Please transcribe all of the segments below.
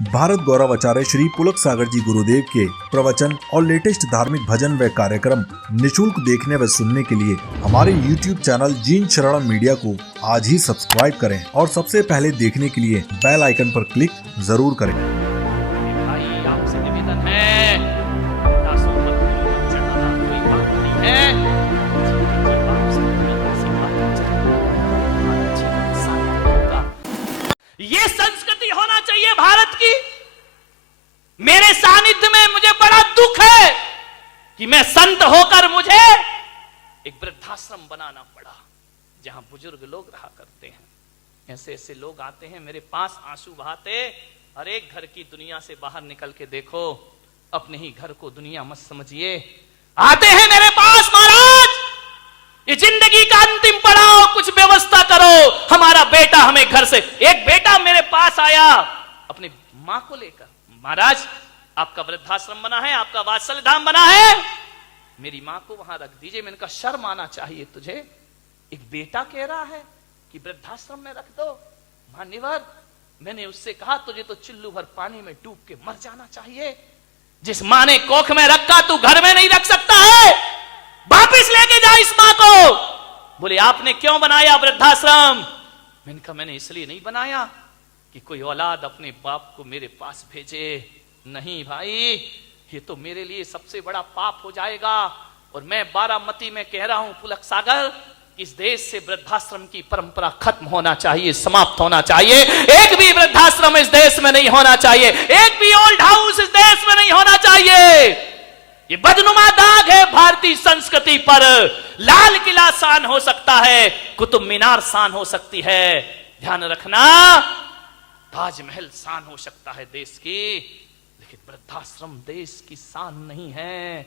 भारत गौरव आचार्य श्री पुलक सागर जी गुरुदेव के प्रवचन और लेटेस्ट धार्मिक भजन व कार्यक्रम निशुल्क देखने व सुनने के लिए हमारे YouTube चैनल जीन शरणम मीडिया को आज ही सब्सक्राइब करें और सबसे पहले देखने के लिए बेल आइकन पर क्लिक जरूर करें। भाई आपसे निवेदन है, दासों पर कोई चढ़ाना कोई बात नहीं है। ये संस्कृति होना चाहिए भारत की। मेरे सानिध्य में मुझे बड़ा दुख है कि मैं संत होकर मुझे एक वृद्धाश्रम बनाना पड़ा जहां बुजुर्ग लोग रहा करते हैं। ऐसे ऐसे लोग आते हैं मेरे पास आंसू बहाते, हर एक घर की दुनिया से बाहर निकल के देखो, अपने ही घर को दुनिया मत समझिए। आते हैं मेरे पास, महाराज ये जिंदगी का अंतिम पड़ाव, कुछ व्यवस्था करो, हमारा बेटा हमें घर से। एक बेटा मेरे पास आया अपनी मां को लेकर, महाराज आपका वृद्धाश्रम बना है, आपका वात्सल्य धाम बना है, मेरी मां को वहां रख दीजिए। मैंने कहा शर्म आना चाहिए तुझे, एक बेटा कह रहा है कि वृद्धाश्रम में रख दो। मान्यवर, मैंने उससे कहा तुझे तो चिल्लू भर पानी में डूब के मर जाना चाहिए। जिस मां ने कोख में रखा तू घर में नहीं रख सकता है, वापिस लेके जा इस मां को। बोले आपने क्यों बनाया वृद्धाश्रम? मैंने कहा मैंने इसलिए नहीं बनाया कि कोई औलाद अपने बाप को मेरे पास भेजे। नहीं भाई, ये तो मेरे लिए सबसे बड़ा पाप हो जाएगा। और मैं बारामती में कह रहा हूं पुलक सागर, इस देश से वृद्धाश्रम की परंपरा खत्म होना चाहिए, समाप्त होना चाहिए। एक भी वृद्धाश्रम इस देश में नहीं होना चाहिए, एक भी ओल्ड हाउस इस देश में नहीं होना चाहिए। ये बदनुमा दाग है भारतीय संस्कृति पर। लाल किला शान हो सकता है, कुतुब मीनार शान हो सकती है, ध्यान रखना ताजमहल शान हो सकता है देश की, लेकिन वृद्धाश्रम देश की शान नहीं है।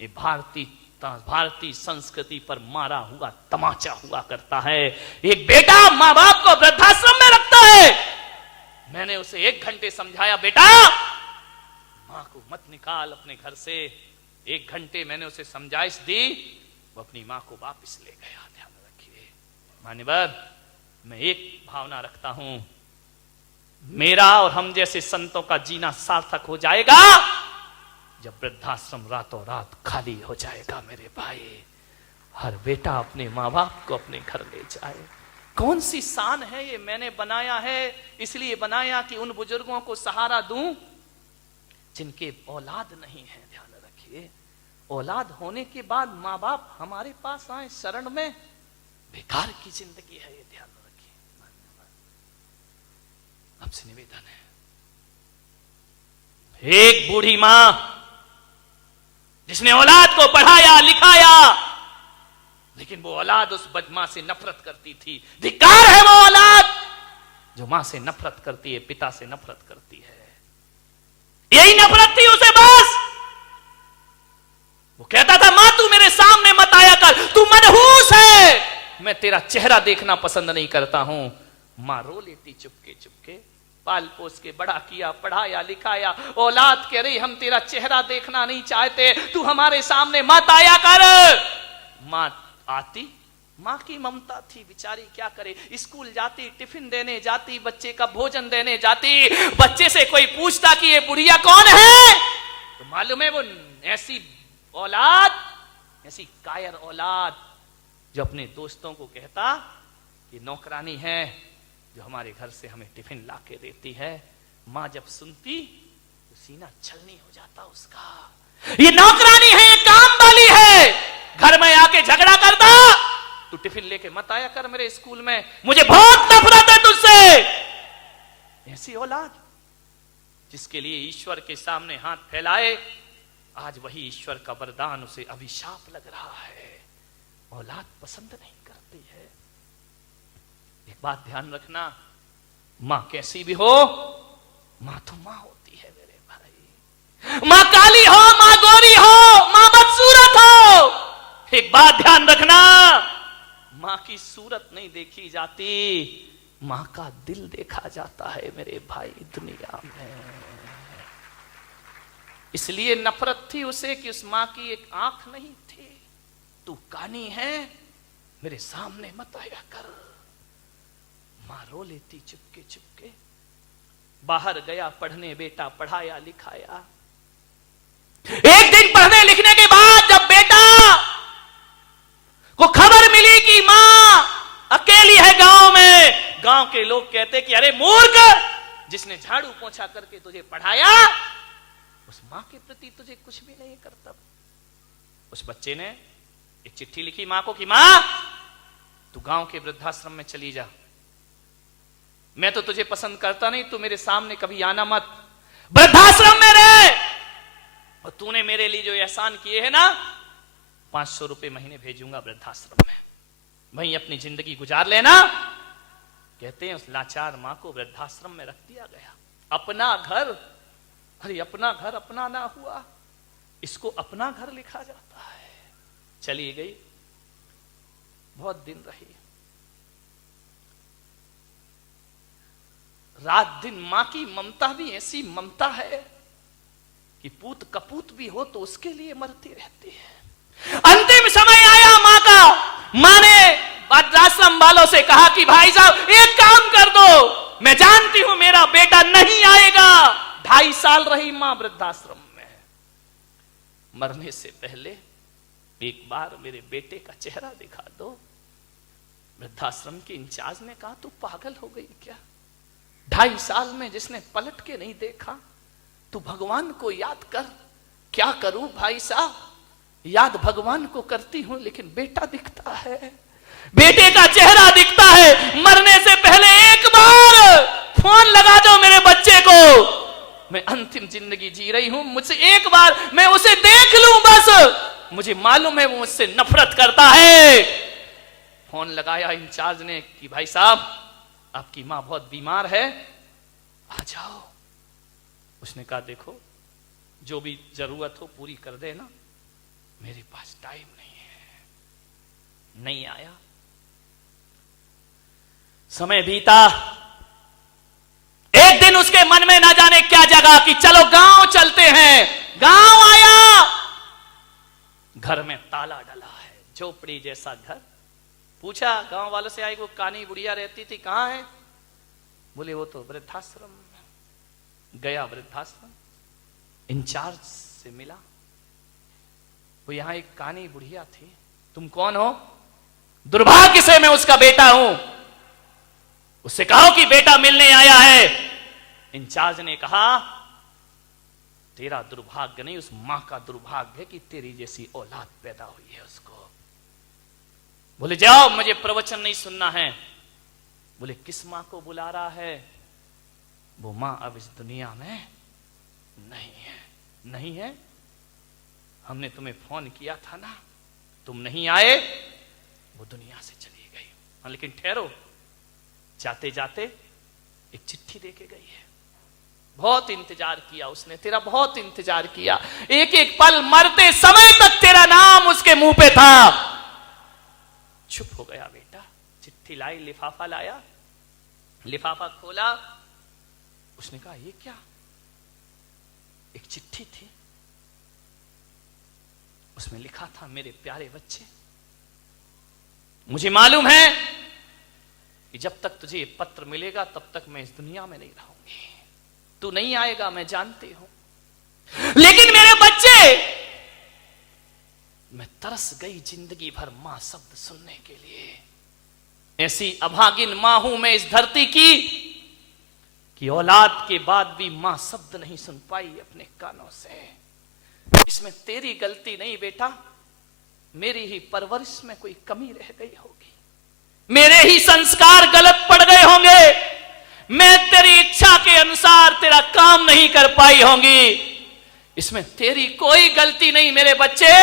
ये भारतीय संस्कृति पर मारा हुआ तमाचा हुआ करता है। एक बेटा मां बाप को वृद्धाश्रम में रखता है। मैंने उसे 1 घंटे समझाया, बेटा मां को मत निकाल अपने घर से। 1 घंटे मैंने उसे समझाइश दी, वो अपनी मां को वापस ले गया। ध्यान रखिए मान्यवर, मैं एक भावना रखता हूं, मेरा और हम जैसे संतों का जीना सार्थक हो जाएगा जब वृद्धाश्रम रातों रात खाली हो जाएगा। मेरे भाई, हर बेटा अपने मां बाप को अपने घर ले जाए। कौन सी शान है ये? मैंने बनाया है इसलिए बनाया कि उन बुजुर्गों को सहारा दूं जिनके औलाद नहीं है। ध्यान रखिए, औलाद होने के बाद मां बाप हमारे पास आए शरण में, बेकार की जिंदगी है ये। ध्यान रखिए, आपसे निवेदन है, एक बूढ़ी मां जिसने औलाद को पढ़ाया लिखाया, लेकिन वो औलाद उस मां से नफरत करती थी। धिक्कार है वो औलाद जो मां से नफरत करती है, पिता से नफरत करती है। यही नफरत थी उसे बस। वो कहता था मां तू मेरे सामने मत आया कर, तू मनहूस है, मैं तेरा चेहरा देखना पसंद नहीं करता हूं। मां रो लेती चुपके चुपके, पाल पोस के बड़ा किया, पढ़ाया लिखाया। औलाद कह रही हम तेरा चेहरा देखना नहीं चाहते, तू हमारे सामने मत आया कर। मां आती, मां की ममता थी, बेचारी क्या करे। स्कूल जाती, टिफिन देने जाती, बच्चे का भोजन देने जाती। बच्चे से कोई पूछता कि ये बुढ़िया कौन है, तो मालूम है वो ऐसी औलाद, ऐसी कायर औलाद जो अपने दोस्तों को कहता कि नौकरानी है जो हमारे घर से हमें टिफिन ला के देती है। मां जब सुनती तो सीना छलनी हो जाता उसका। ये नौकरानी है, ये काम वाली है, घर में आके झगड़ा करता, तू टिफिन लेके मत आया कर मेरे स्कूल में, मुझे बहुत नफरत है तुझसे। ऐसी औलाद जिसके लिए ईश्वर के सामने हाथ फैलाए, आज वही ईश्वर का वरदान उसे अभिशाप लग रहा है। औलाद पसंद नहीं करती है। एक बात ध्यान रखना, मां कैसी भी हो, मां तो मां होती है मेरे भाई। मां काली हो, मां गोरी हो, मां बदसूरत हो, एक बात ध्यान रखना, मां की सूरत नहीं देखी जाती, मां का दिल देखा जाता है मेरे भाई दुनिया में। इसलिए नफरत थी उसे कि उस मां की एक आंख नहीं थी। तू कानी है, मेरे सामने मत आया कर। मां रो लेती चुपके चुपके, बाहर गया पढ़ने, बेटा पढ़ाया लिखाया। एक दिन पढ़ने लिखने के बाद जब बेटा को खबर मिली कि मां अकेली है गांव में, गांव के लोग कहते कि अरे मूर्ख, जिसने झाड़ू पोंछा करके तुझे पढ़ाया उस मां के प्रति तुझे कुछ भी नहीं करता। उस बच्चे ने एक चिट्ठी लिखी मां को कि मां तू गांव के वृद्धाश्रम में चली जा, मैं तो तुझे पसंद करता नहीं, तू मेरे सामने कभी आना मत, वृद्धाश्रम में रह, और तूने मेरे लिए जो एहसान किए हैं ना 500 रुपए महीने भेजूंगा वृद्धाश्रम में, वहीं अपनी जिंदगी गुजार लेना। कहते हैं उस लाचार मां को वृद्धाश्रम में रख दिया गया। अपना घर, अरे अपना घर अपना ना हुआ, इसको अपना घर लिखा जाता है। चली गई, बहुत दिन रही, रात दिन मां की ममता भी ऐसी ममता है कि पूत कपूत भी हो तो उसके लिए मरती रहती है। अंतिम समय आया मां का, मां ने वृद्धाश्रम वालों से कहा कि भाई साहब एक काम कर दो, मैं जानती हूं मेरा बेटा नहीं आएगा। 2.5 साल रही मां वृद्धाश्रम में, मरने से पहले एक बार मेरे बेटे का चेहरा दिखा दो। वृद्धाश्रम के इंचार्ज ने कहा तू पागल हो गई क्या, 2.5 साल में जिसने पलट के नहीं देखा, तू भगवान को याद कर। क्या करूं भाई साहब, याद भगवान को करती हूं लेकिन बेटा दिखता है, बेटे का चेहरा दिखता है। मरने से पहले एक बार फोन लगा दो मेरे बच्चे को, मैं अंतिम जिंदगी जी रही हूं, मुझसे एक बार मैं उसे देख लूं बस, मुझे मालूम है वो मुझसे नफरत करता है। फोन लगाया इंचार्ज ने कि भाई साहब आपकी मां बहुत बीमार है, आ जाओ। उसने कहा देखो जो भी जरूरत हो पूरी कर देना, मेरे पास टाइम नहीं है। नहीं आया, समय बीता। एक दिन उसके मन में ना जाने क्या जगा कि चलो गांव चलते हैं। गांव आया, घर में ताला डला है, झोपड़ी जैसा घर। पूछा गांव वालों से, आई वो कानी बुढ़िया रहती थी कहां है? बोले वो तो वृद्धाश्रम में। गया वृद्धाश्रम, इंचार्ज से मिला, वो यहां एक कानी बुढ़िया थी, तुम कौन हो? दुर्भाग्य से मैं उसका बेटा हूं। उससे कहो कि बेटा मिलने आया है। इंचार्ज ने कहा तेरा दुर्भाग्य नहीं, उस मां का दुर्भाग्य है कि तेरी जैसी औलाद पैदा हुई है उसको। बोले जाओ मुझे प्रवचन नहीं सुनना है। बोले किस मां को बुला रहा है? वो मां अब इस दुनिया में नहीं है। नहीं है? हमने तुम्हें फोन किया था ना, तुम नहीं आए, वो दुनिया से चली गई। हाँ लेकिन ठहरो, जाते जाते एक चिट्ठी देके गई है। बहुत इंतजार किया उसने, तेरा बहुत इंतजार किया, एक एक पल मरते समय तक तेरा नाम उसके मुंह पे था। चुप हो गया बेटा। चिट्ठी लाई, लिफाफा लाया, लिफाफा खोला, उसने कहा ये क्या? एक चिट्ठी थी, उसमें लिखा था मेरे प्यारे बच्चे, मुझे मालूम है कि जब तक तुझे ये पत्र मिलेगा तब तक मैं इस दुनिया में नहीं रहूंगी, तू नहीं आएगा मैं जानती हूं, लेकिन मेरे बच्चे, मैं तरस गई जिंदगी भर मां शब्द सुनने के लिए। ऐसी अभागिन मां हूं मैं इस धरती की कि औलाद के बाद भी मां शब्द नहीं सुन पाई अपने कानों से। इसमें तेरी गलती नहीं बेटा, मेरी ही परवरिश में कोई कमी रह गई होगी, मेरे ही संस्कार गलत पड़ गए होंगे, मैं तेरी इच्छा के अनुसार तेरा काम नहीं कर पाई होंगी। इसमें तेरी कोई गलती नहीं मेरे बच्चे,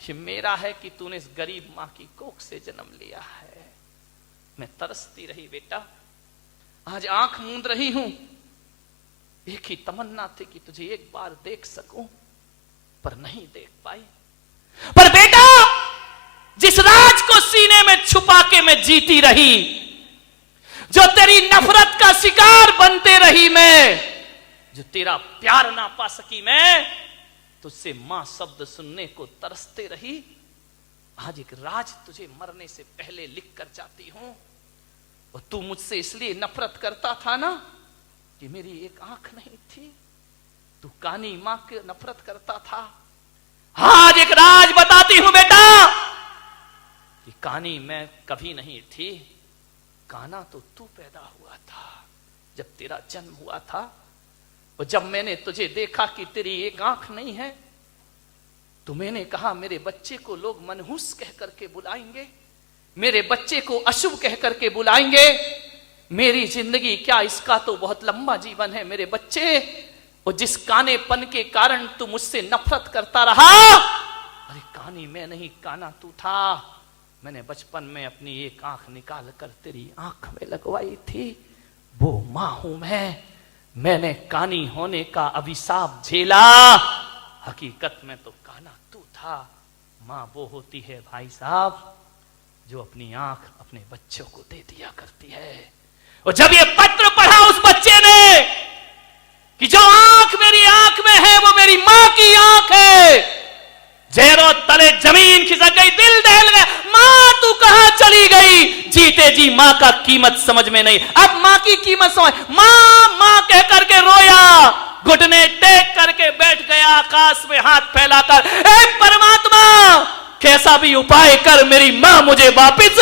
ये मेरा है कि तूने इस गरीब मां की कोख से जन्म लिया है। मैं तरसती रही बेटा, आज आंख मूंद रही हूं, एक ही तमन्ना थी कि तुझे एक बार देख सकूं, पर नहीं देख पाई। पर बेटा, जिस राज को सीने में छुपा के मैं जीती रही, जो तेरी नफरत का शिकार बनते रही मैं, जो तेरा प्यार ना पा सकी मैं, तुझसे मां शब्द सुनने को तरसते रही, आज एक राज तुझे मरने से पहले लिख कर जाती हूं। और तू मुझसे इसलिए नफरत करता था ना, कि मेरी एक आंख नहीं थी, तू कानी मां के नफरत करता था। आज एक राज बताती हूं बेटा कि कानी मैं कभी नहीं थी, काना तो तू पैदा हुआ था जब तेरा जन्म हुआ था। और जब मैंने तुझे देखा कि तेरी एक आंख नहीं है, तो मैंने कहा मेरे बच्चे को लोग मनहूस कह करके बुलाएंगे, मेरे बच्चे को अशुभ कह करके बुलाएंगे, मेरी जिंदगी क्या, इसका तो बहुत लंबा जीवन है मेरे बच्चे। और जिस कानेपन के कारण तू मुझसे नफरत करता रहा, अरे कानी मैं नहीं, काना तू था। मैंने बचपन में अपनी एक आंख निकाल कर तेरी आंख में लगवाई थी, वो मां हूं मैंने कानी होने का अभिशाप झेला। हकीकत में तो काना तू था। मां वो होती है भाई साहब जो अपनी आंख अपने बच्चों को दे दिया करती है। और जब ये पत्र पढ़ा उस बच्चे ने कि जो आंख मेरी आंख में है वो मेरी मां की आंख है, जैरो तले जमीन खिसक गई, दिल दहल गया। मां तू कहां चली गई? जीते जी मां का कीमत समझ में नहीं, अब मां की कीमत समझ। मां मां कह करके रोया, घुटने टेक करके बैठ गया, आकाश में हाथ फैलाकर, ए परमात्मा कैसा भी उपाय कर मेरी मां मुझे वापिस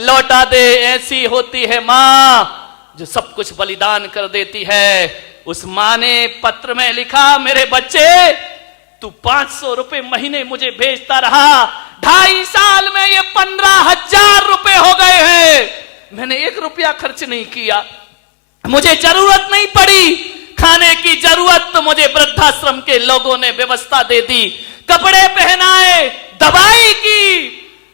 लौटा दे। ऐसी होती है मां जो सब कुछ बलिदान कर देती है। उस मां ने पत्र में लिखा, मेरे बच्चे तू 500 रुपए महीने मुझे भेजता रहा, 2.5 साल में ये 15,000 रुपए हो गए हैं। मैंने 1 रुपया खर्च नहीं किया, मुझे जरूरत नहीं पड़ी खाने की, जरूरत तो मुझे वृद्धाश्रम के लोगों ने व्यवस्था दे दी, कपड़े पहनाए, दवाई की।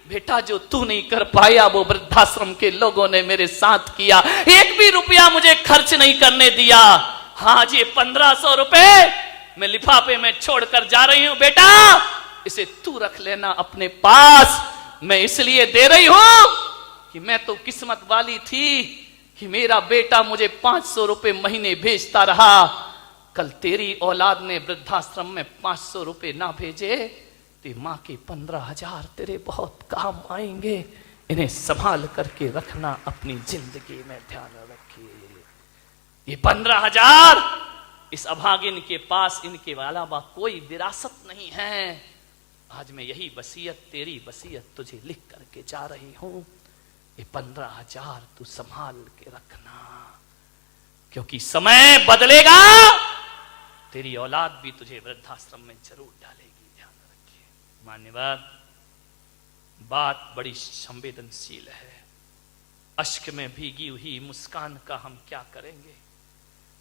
बेटा जो तू नहीं कर पाया वो वृद्धाश्रम के लोगों ने मेरे साथ किया, 1 भी रुपया मुझे खर्च नहीं करने दिया। हाँ जी 1500 रुपए मैं लिफाफे में छोड़कर जा रही हूं, बेटा इसे तू रख लेना अपने पास। मैं इसलिए दे रही हूं कि मैं तो किस्मत वाली थी कि मेरा बेटा मुझे 500 रुपए महीने भेजता रहा। कल तेरी औलाद ने वृद्धाश्रम में 500 रुपए ना भेजे तो मां के 15,000 तेरे बहुत काम आएंगे। इन्हें संभाल करके रखना अपनी जिंदगी में, ध्यान रखिए। ये 15,000 इस अभागिन के पास इनके अलावा कोई विरासत नहीं है। आज मैं यही वसीयत, तेरी वसीयत तुझे लिख करके जा रही हूं। ये 15,000 तू संभाल के रखना, क्योंकि समय बदलेगा, तेरी औलाद भी तुझे वृद्धाश्रम में जरूर डालेगी। ध्यान रखिए मान्यवर, बात बड़ी संवेदनशील है। अश्क में भीगी हुई मुस्कान का हम क्या करेंगे?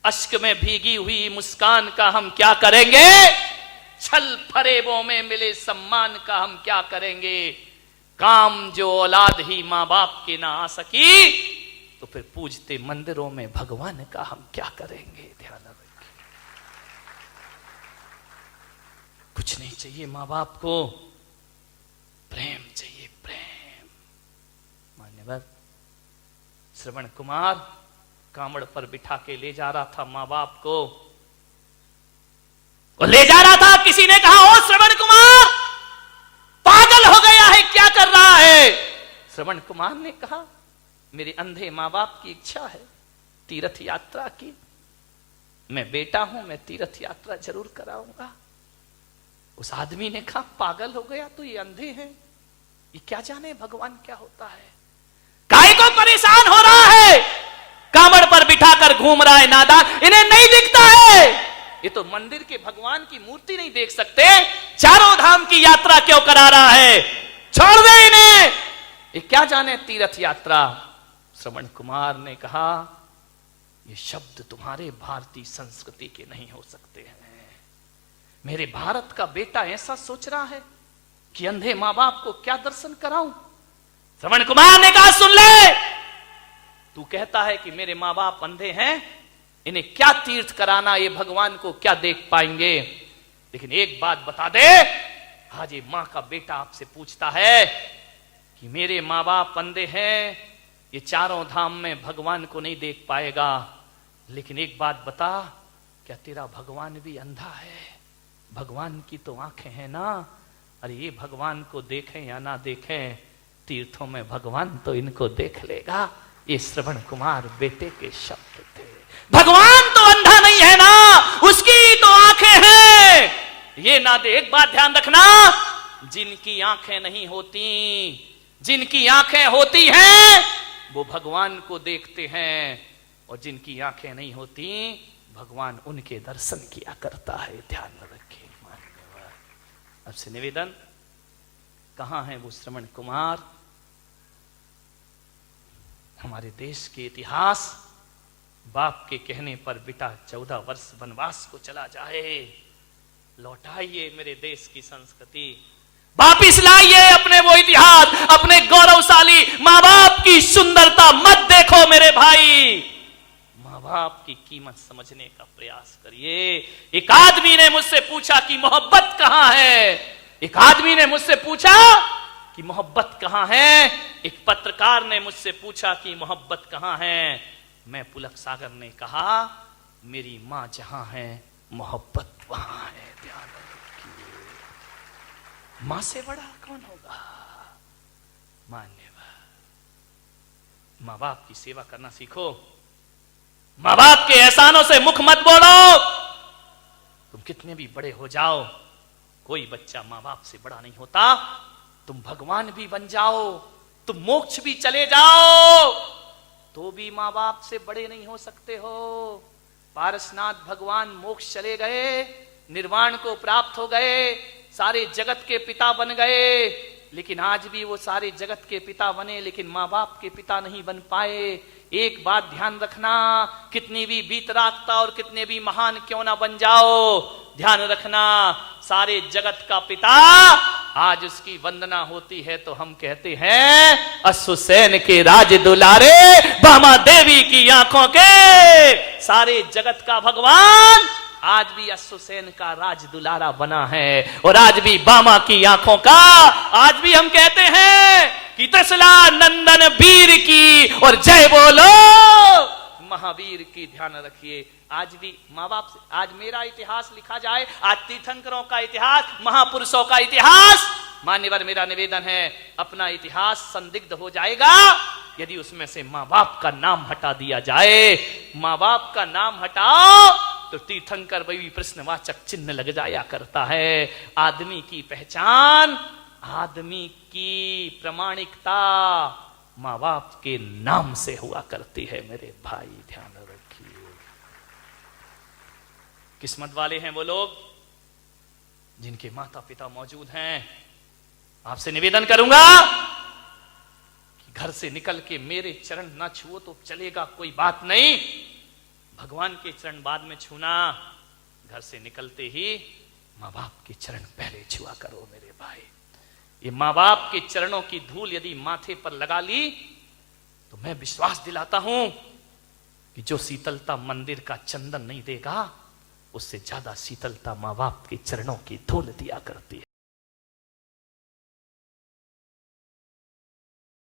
अश्क में भीगी हुई मुस्कान का हम क्या करेंगे? छल फरेबों में मिले सम्मान का हम क्या करेंगे? काम जो औलाद ही मां बाप के ना आ सकी तो फिर पूजते मंदिरों में भगवान का हम क्या करेंगे? ध्यान रखिए, कुछ नहीं चाहिए मां बाप को, प्रेम चाहिए, प्रेम। मान्यवर, श्रवण कुमार कांवड़ पर बिठा के ले जा रहा था मां बाप को, और ले जा रहा था। किसी ने कहा, ओ श्रवण कुमार पागल हो गया है, क्या कर रहा है? श्रवण कुमार ने कहा, मेरे अंधे मां बाप की इच्छा है तीर्थ यात्रा की, मैं बेटा हूं, मैं तीर्थ यात्रा जरूर कराऊंगा। उस आदमी ने कहा, पागल हो गया तो ये अंधे हैं, ये क्या जाने भगवान क्या होता है, काय को परेशान हो रहा है, कांवड़ पर बिठाकर घूम रहा है नादान, इन्हें नहीं दिखता है, ये तो मंदिर के भगवान की मूर्ति नहीं देख सकते, चारों धाम की यात्रा क्यों करा रहा है, छोड़ दे इन्हें, ये क्या जाने तीर्थ यात्रा। श्रवण कुमार ने कहा, ये शब्द तुम्हारे भारतीय संस्कृति के नहीं हो सकते हैं। मेरे भारत का बेटा ऐसा सोच रहा है कि अंधे मां बाप को क्या दर्शन कराऊं? श्रवण कुमार ने कहा, सुन ले, तू कहता है कि मेरे मां बाप अंधे हैं, इन्हें क्या तीर्थ कराना, ये भगवान को क्या देख पाएंगे, लेकिन एक बात बता दे, आज ये मां का बेटा आपसे पूछता है कि मेरे मां बाप अंधे हैं, ये चारों धाम में भगवान को नहीं देख पाएगा, लेकिन एक बात बता, क्या तेरा भगवान भी अंधा है? भगवान की तो आंखें हैं ना, अरे ये भगवान को देखें या ना देखें, तीर्थों में भगवान तो इनको देख लेगा। ये श्रवण कुमार बेटे के शब्द थे। भगवान तो अंधा नहीं है ना, उसकी तो आंखें हैं। ये ना दे, एक बात ध्यान रखना, जिनकी आंखें नहीं होती, जिनकी आंखें होती हैं वो भगवान को देखते हैं, और जिनकी आंखें नहीं होती भगवान उनके दर्शन किया करता है। ध्यान रखें। अब से निवेदन, कहां है वो श्रवण कुमार? हमारे देश के इतिहास, बाप के कहने पर बेटा 14 वर्ष वनवास को चला जाए, लौटाइए मेरे देश की संस्कृति, वापिस लाइए अपने वो इतिहास, अपने गौरवशाली मां बाप की सुंदरता मत देखो मेरे भाई, मां बाप की कीमत समझने का प्रयास करिए। एक आदमी ने मुझसे पूछा कि मोहब्बत कहां है, एक आदमी ने मुझसे पूछा कि मोहब्बत कहां है, एक पत्रकार ने मुझसे पूछा कि मोहब्बत कहां है। मैं पुलक सागर ने कहा, मेरी मां जहां है मोहब्बत वहां है। ध्यान रखिए, मां से बड़ा कौन होगा? मान्यवर, मां बाप की सेवा करना सीखो, मां बाप के एहसानों से मुख मत बोलो। तुम कितने भी बड़े हो जाओ, कोई बच्चा मां बाप से बड़ा नहीं होता। तुम भगवान भी बन जाओ, तुम मोक्ष भी चले जाओ, तो भी मां बाप से बड़े नहीं हो सकते हो। पारसनाथ भगवान मोक्ष चले गए, निर्वाण को प्राप्त हो गए, सारे जगत के पिता बन गए, लेकिन आज भी वो सारे जगत के पिता बने, लेकिन मां बाप के पिता नहीं बन पाए। एक बात ध्यान रखना, कितनी भी वीतरागता और कितने भी महान क्यों ना बन जाओ, ध्यान रखना, सारे जगत का पिता आज उसकी वंदना होती है तो हम कहते हैं अश्वसेन के राज दुलारे, भामा देवी की आंखों के, सारे जगत का भगवान आज भी अश्वसेन का राज दुलारा बना है, और आज भी बामा की आंखों का, आज भी हम कहते हैं कि तसला नंदन वीर की और जय बोलो महावीर की। ध्यान रखिए, आज भी मां बाप से, आज मेरा इतिहास लिखा जाए, आज तीर्थंकरों का इतिहास, महापुरुषों का इतिहास, मान्यवर मेरा निवेदन है, अपना इतिहास संदिग्ध हो जाएगा यदि उसमें से मां बाप का नाम हटा दिया जाए। मां बाप का नाम हटाओ तो तीर्थंकर भी प्रश्नवाचक चिन्ह लग जाया करता है। आदमी की पहचान, आदमी की प्रामाणिकता मां बाप के नाम से हुआ करती है मेरे भाई, ध्यान रखिए। किस्मत वाले हैं वो लोग जिनके माता पिता मौजूद हैं। आपसे निवेदन करूंगा कि घर से निकल के मेरे चरण ना छुओ तो चलेगा, कोई बात नहीं, भगवान के चरण बाद में छूना, घर से निकलते ही मां बाप के चरण पहले छुआ करो मेरे भाई। ये मां बाप के चरणों की धूल यदि माथे पर लगा ली तो मैं विश्वास दिलाता हूं कि जो शीतलता मंदिर का चंदन नहीं देगा, उससे ज्यादा शीतलता मां बाप के चरणों की धूल दिया करती है।